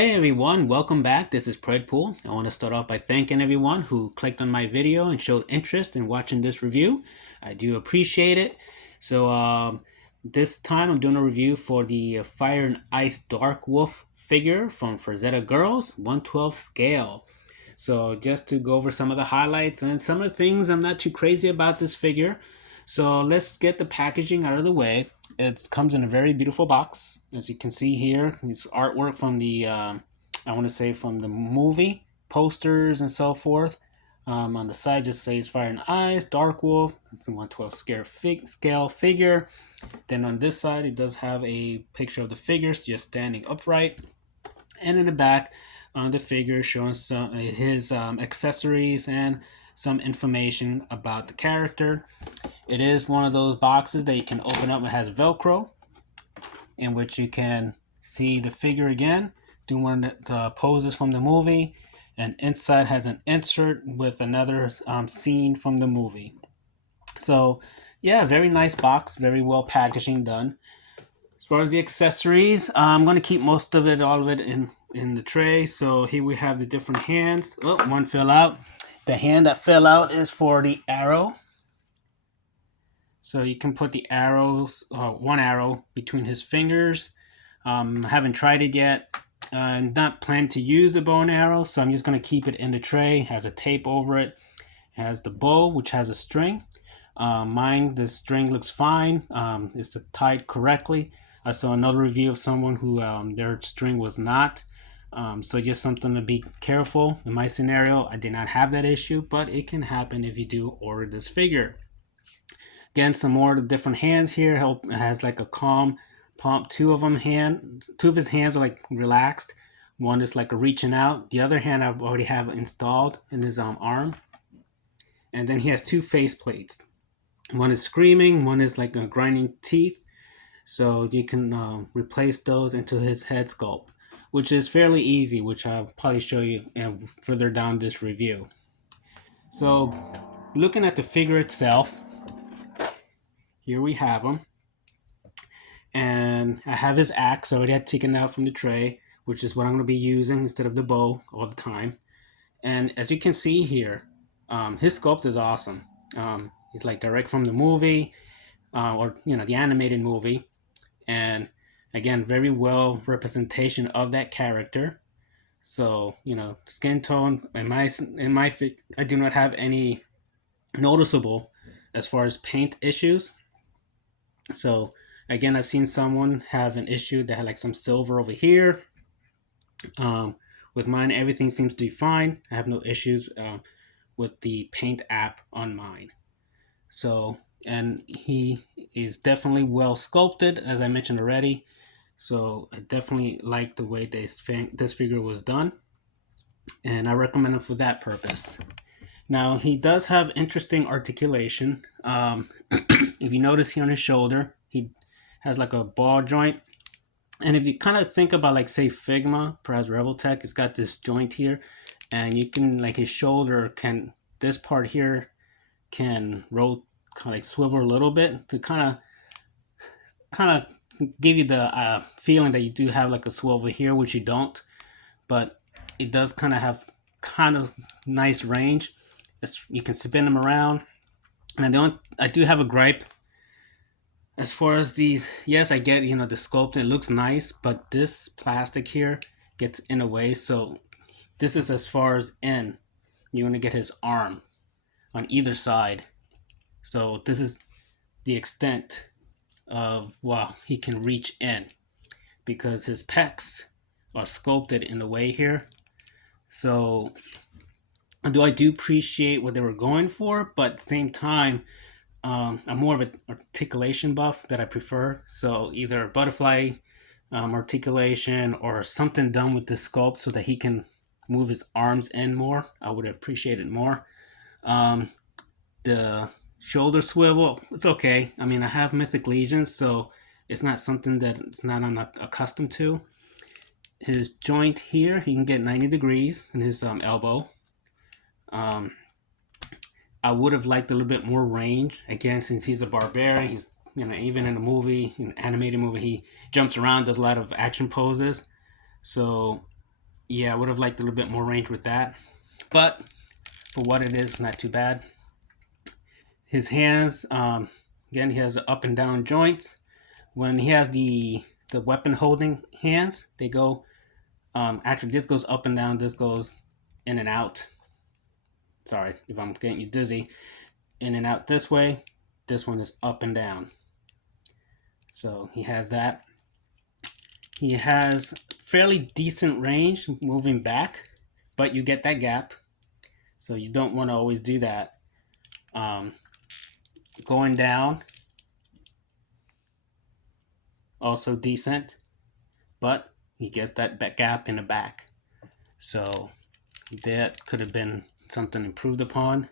Hey everyone, welcome back. This is Predpool. I want to start off by thanking everyone who clicked on my video and showed interest in watching this review. I do appreciate it. This time I'm doing a review for the Fire and Ice Darkwolf figure from Frazetta Girls 112 scale. So just to go over some of the highlights and some of the things I'm not too crazy about this figure. So let's get the packaging out of the way. It comes in a very beautiful box, as you can see here. It's artwork from the, I want to say from the movie, posters and so forth. On the side just says Fire and Ice, Darkwolf. It's a 112 scale figure. Then on this side, it does have a picture of the figures just standing upright. And in the back, on the figure showing his accessories and some information about the character. It is one of those boxes that you can open up and has Velcro, in which you can see the figure again, do one of the poses from the movie, and inside has an insert with another scene from the movie. So yeah, very nice box, very well packaging done. As far as the accessories, I'm going to keep most of it, all of it in the tray. So here we have the different hands. Oh, one fell out. The hand that fell out is for the arrow. So you can put the arrows, one arrow between his fingers. I haven't tried it yet. Not planning to use the bow and arrow, so I'm just going to keep it in the tray. It has a tape over it. It has the bow, which has a string. Mine, the string looks fine. It's tied correctly. I saw another review of someone who their string was not. So just something to be careful. In my scenario, I did not have that issue, but it can happen if you do order this figure. Again, some more of the different hands here. It has like a calm palm. Two of his hands are like relaxed. One is like a reaching out. The other hand I already have installed in his arm. And then he has two face plates. One is screaming. One is like grinding teeth. So you can replace those into his head sculpt, which is fairly easy, which I'll probably show you further down this review. So looking at the figure itself, here we have him. And I have his axe already had taken out from the tray, which is what I'm going to be using instead of the bow all the time. And as you can see here, his sculpt is awesome. He's like direct from the movie, or the animated movie, and again, very well representation of that character. So skin tone in my I do not have any noticeable as far as paint issues. So again, I've seen someone have an issue that had like some silver over here. With mine, everything seems to be fine. I have no issues with the paint app on mine. So, and he is definitely well sculpted, as I mentioned already. So I definitely like the way this figure was done, and I recommend it for that purpose. Now he does have interesting articulation. If you notice here on his shoulder, he has like a ball joint. And if you kind of think about like say Figma, perhaps Reveltech, it's got this joint here, and you can like his shoulder this part here can roll, kind of like swivel a little bit to kind of give you the feeling that you do have like a swivel here, which you don't, but it does kind of have nice range. You can spin them around. And I do have a gripe as far as these. Yes, I get the sculpt, it looks nice, but this plastic here gets in the way. So this is as far as in. You're going to get his arm on either side. So this is the extent of he can reach in, because his pecs are sculpted in the way here. So I do appreciate what they were going for, but at the same time, I'm more of an articulation buff that I prefer. So either butterfly articulation or something done with the sculpt so that he can move his arms in more. I would appreciate it more. The shoulder swivel, it's okay. I mean, I have Mythic Legions, so it's not something that I'm not accustomed to. His joint here, he can get 90 degrees in his elbow. I would have liked a little bit more range. Again, since he's a barbarian, he's even in the movie, in animated movie, he jumps around, does a lot of action poses. So Yeah, I would have liked a little bit more range with that, but for what it is, not too bad. His hands, again, he has up and down joints. When he has the weapon holding hands, they go. Actually, this goes up and down. This goes in and out. Sorry if I'm getting you dizzy. In and out this way. This one is up and down. So he has that. He has fairly decent range moving back, but you get that gap. So you don't want to always do that. Um, Going down, also decent, but he gets that gap in the back. So that could have been something improved upon.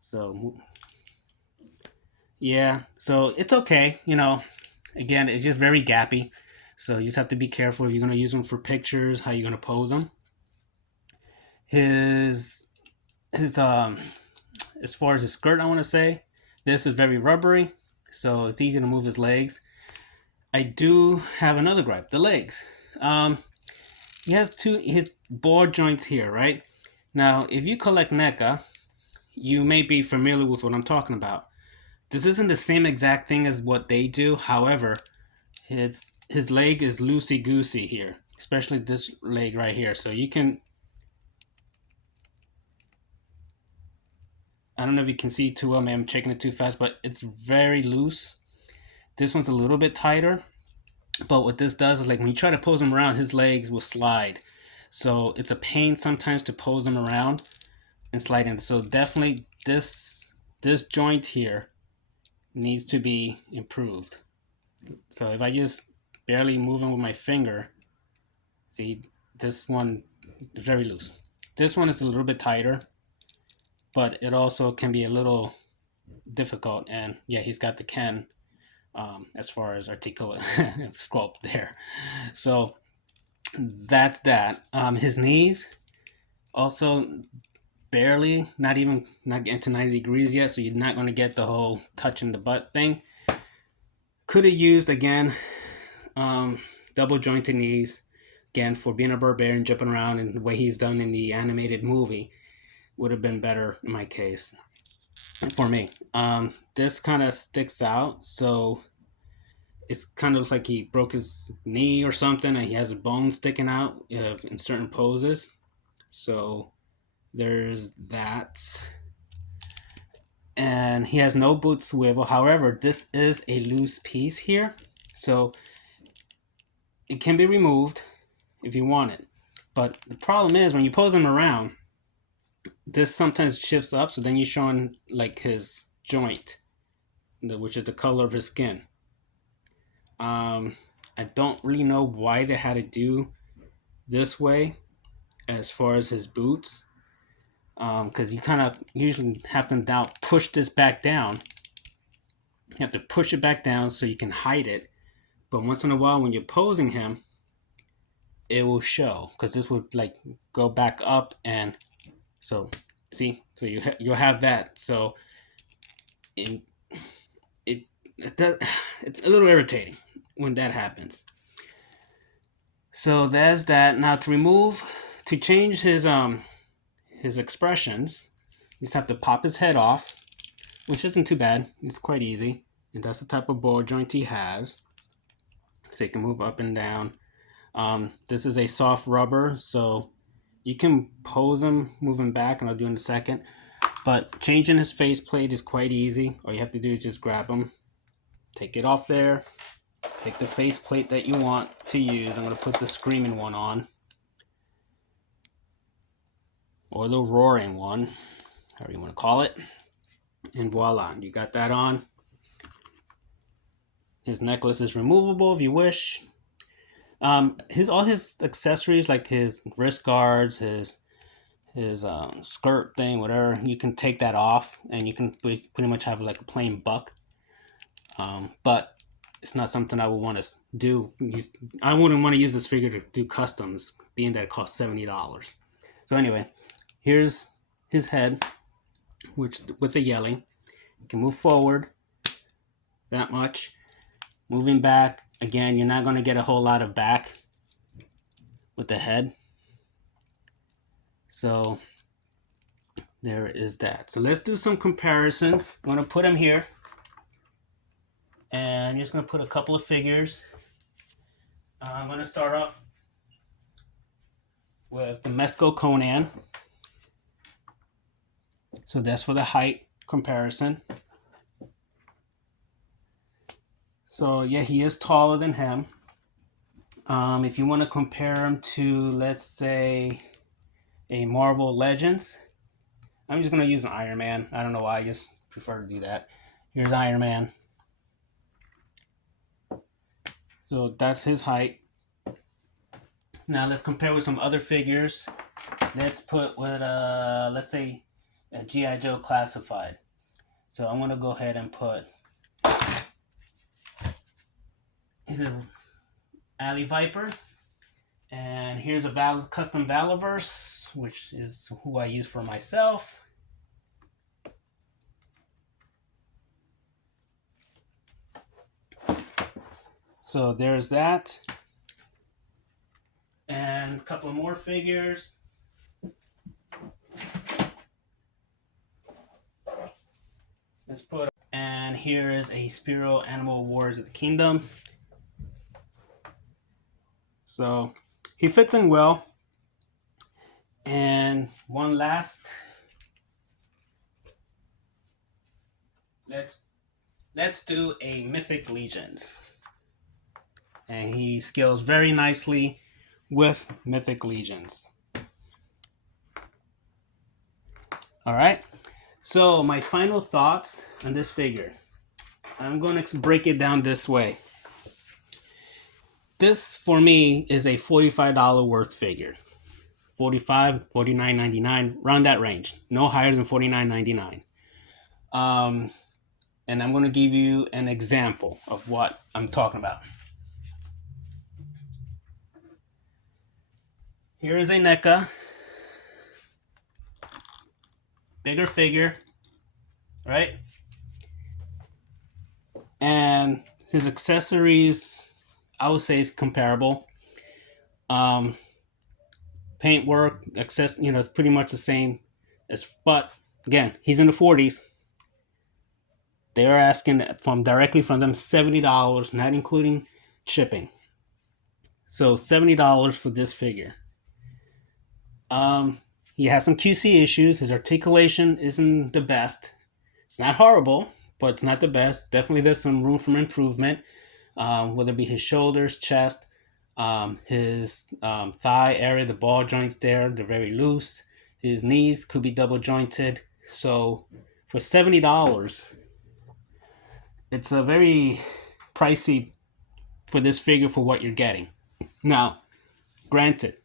So yeah, so it's okay. Again, it's just very gappy. So you just have to be careful if you're gonna use them for pictures, how you're gonna pose them. His as far as his skirt, I want to say this is very rubbery, so it's easy to move his legs. I do have another gripe: the legs. Um, he has his ball joints here, right? Now, if you collect NECA, you may be familiar with what I'm talking about. This isn't the same exact thing as what they do. However, his leg is loosey goosey here, especially this leg right here. So you can, I don't know if you can see too well. Maybe I'm checking it too fast, but it's very loose. This one's a little bit tighter. But what this does is, like, when you try to pose him around, his legs will slide. So it's a pain sometimes to pose him around and slide in. So definitely this joint here needs to be improved. So if I just barely move him with my finger, see, this one is very loose. This one is a little bit tighter, but it also can be a little difficult. And yeah, he's got the Ken as far as articulate sculpt there. So that's that. His knees also barely, not getting to 90 degrees yet, so you're not going to get the whole touching the butt thing. Could have used, again, double jointed knees. Again, for being a barbarian, jumping around and the way he's done in the animated movie would have been better in my case for me. This kind of sticks out, so it's kind of like he broke his knee or something, and he has a bone sticking out in certain poses. So there's that. And he has no boot swivel. However, this is a loose piece here, so it can be removed if you want it. But the problem is, when you pose him around, this sometimes shifts up, so then you're showing like his joint, which is the color of his skin. I don't really know why they had to do this way as far as his boots, because you kind of usually have to now push this back down. You have to push it back down so you can hide it. But once in a while, when you're posing him, it will show, because this would like go back up, and so see, so you'll have that. So in it does, it's a little irritating when that happens. So there's that. Now to change his expressions, you just have to pop his head off, which isn't too bad. It's quite easy, and that's the type of ball joint he has. So you can move up and down. This is a soft rubber, so you can pose him moving back, and I'll do in a second. But changing his faceplate is quite easy. All you have to do is just grab him, take it off there, pick the faceplate that you want to use. I'm going to put the screaming one on, or the roaring one, however you want to call it. And voila, you got that on. His necklace is removable if you wish. All his accessories, like his wrist guards, his skirt thing, whatever, you can take that off, and you can pretty much have like a plain buck. But it's not something I would want to do. I wouldn't want to use this figure to do customs, being that it costs $70. So anyway, here's his head, which with the yelling, you can move forward that much. Moving back, again, you're not going to get a whole lot of back with the head. So there is that. So let's do some comparisons. I'm going to put them here. And I'm just going to put a couple of figures. I'm going to start off with the Mezco Conan. So that's for the height comparison. So yeah, he is taller than him. If you want to compare him to, let's say, a Marvel Legends, I'm just going to use an Iron Man. I don't know why, I just prefer to do that. Here's Iron Man. So that's his height. Now let's compare with some other figures. Let's put with, let's say, a G.I. Joe Classified. So I'm going to go ahead and put, he's a Alley Viper. And here's a custom Valaverse, which is who I use for myself. So there's that. And a couple more figures. Let's put, and here is a Spiro Animal Wars of the Kingdom. So he fits in well. And one last, let's do a Mythic Legions. And he scales very nicely with Mythic Legions. All right. So my final thoughts on this figure. I'm going to break it down this way. This, for me, is a $45 worth figure. $45, $49.99, around that range. No higher than $49.99. And I'm going to give you an example of what I'm talking about. Here is a NECA. Bigger figure, right? And his accessories, I would say, is comparable. Paintwork, it's pretty much the same. But again, he's in the 40s. They are asking directly from them $70, not including shipping. So $70 for this figure. He has some QC issues. His articulation isn't the best. It's not horrible, but it's not the best. Definitely there's some room for improvement, whether it be his shoulders, chest, his thigh area, the ball joints there, they're very loose. His knees could be double jointed. So for $70, it's a very pricey for this figure for what you're getting. Now, granted,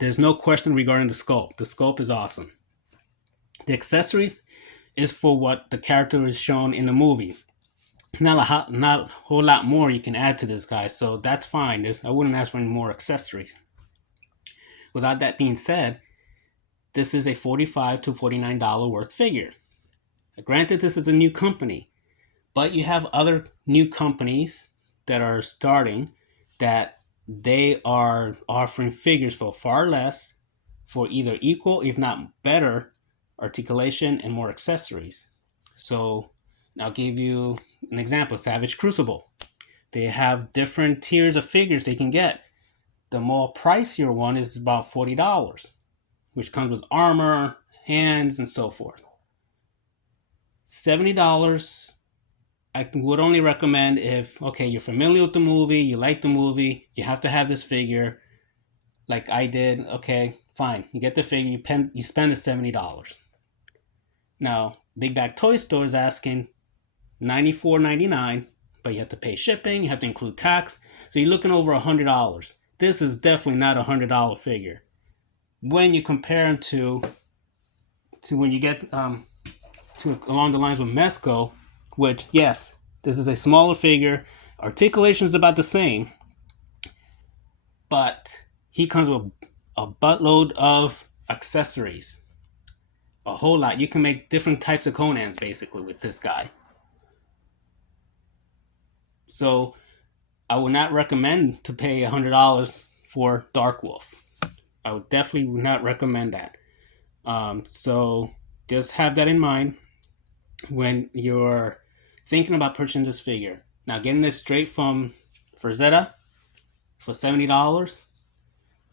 there's no question regarding the sculpt. The sculpt is awesome. The accessories is for what the character is shown in the movie. Not a whole lot more you can add to this guy, so that's fine. I wouldn't ask for any more accessories. Without that being said, this is a $45 to $49 worth figure. Granted, this is a new company, but you have other new companies that are starting that they are offering figures for far less, for either equal, if not better, articulation and more accessories. So I'll give you an example. Savage Crucible. They have different tiers of figures they can get. The more pricier one is about $40, which comes with armor, hands, and so forth. $70, I would only recommend if, okay, you're familiar with the movie, you like the movie, you have to have this figure, like I did, okay, fine. You get the figure, you spend the $70. Now, Big Bag Toy Store is asking $94.99, but you have to pay shipping, you have to include tax, so you're looking over $100. This is definitely not a $100 figure. When you compare them to when you get to along the lines with Mezco, which, yes, this is a smaller figure, articulation is about the same, but he comes with a buttload of accessories. A whole lot. You can make different types of Conans, basically, with this guy. So I would not recommend to pay $100 for Darkwolf. I would definitely not recommend that. So just have that in mind when you're thinking about purchasing this figure. Now, getting this straight from Frazetta for $70,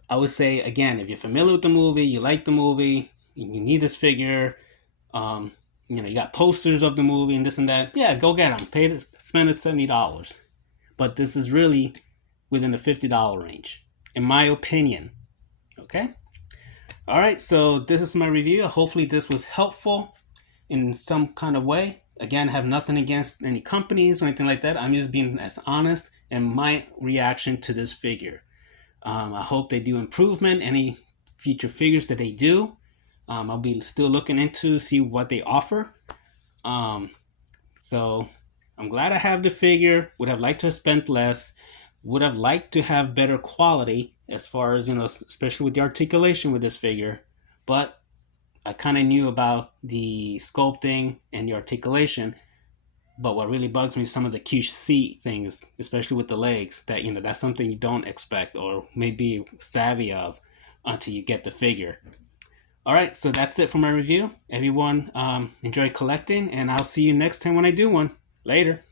I would say, again, if you're familiar with the movie, you like the movie, you need this figure, um, you got posters of the movie and this and that, yeah, go get them. Spend it $70. But this is really within the $50 range, in my opinion. Okay? All right, so this is my review. Hopefully this was helpful in some kind of way. Again, I have nothing against any companies or anything like that. I'm just being as honest in my reaction to this figure. I hope they do improvement. Any future figures that they do, I'll be still looking into see what they offer. So I'm glad I have the figure. Would have liked to have spent less. Would have liked to have better quality as far as, especially with the articulation with this figure. But I kind of knew about the sculpting and the articulation. But what really bugs me is some of the QC things, especially with the legs, that, that's something you don't expect or maybe savvy of until you get the figure. All right, so that's it for my review. Everyone, enjoy collecting, and I'll see you next time when I do one. Later.